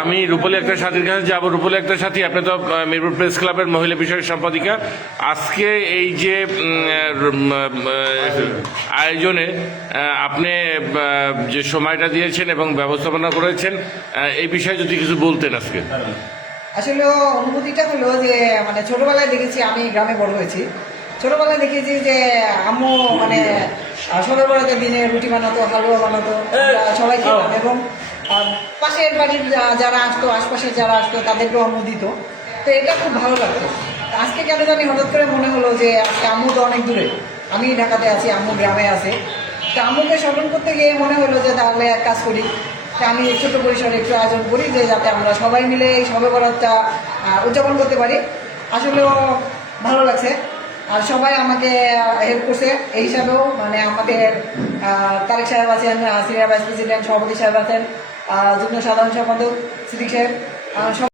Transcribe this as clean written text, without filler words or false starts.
আমি রূপলী একটা সাথীর কাছে যাবো। রূপলী একটা সাথী, আপনি তো মিরপুর প্রেস ক্লাবের মহিলা বিষয়ক সম্পাদিকা। আজকে এই যে আয়োজনে আপনি যে সময়টা দিয়েছেন এবং ব্যবস্থাপনা করেছেন, এই বিষয়ে যদি কিছু বলতেন আজকে। আসলে অনুভূতিটা হলো যে মানে ছোটবেলায় দেখেছি, আমি গ্রামে বড় হয়েছি, ছোটবেলায় দেখেছি যে আম্মু মানে সবার বড়দের দিনে রুটি বানাতো, হালুয়া বানাতো, সবাই খেতাম এবং পাশের বাড়ির যারা আসতো, আশপাশের যারা আসতো তাদেরকেও আম্মু দিত। তো এটা খুব ভালো লাগতো। আজকে কেন জানি হঠাৎ করে মনে হলো যে আজকে আম্মু তো অনেক দূরে, আমি ঢাকাতে আছি, আম্মু গ্রামে আছে। তো আম্মুকে স্মরণ করতে গিয়ে মনে হলো যে তাহলে এক কাজ করি, আমি ছোট পরিসরে একটু আয়োজন করি যে যাতে আমরা সবাই মিলে এই শবে বরাতটা উদযাপন করতে পারি। আসলেও ভালো লাগছে, আর সবাই আমাকে হেল্প করছে এই হিসাবেও। মানে আমাদের তারেক সাহেব আছেন, সিনিয়র ভাইস প্রেসিডেন্ট সভাপতি সাহেব আছেন, যুগ্ম সাধারণ সম্পাদক সিদ্দিক সাহেব,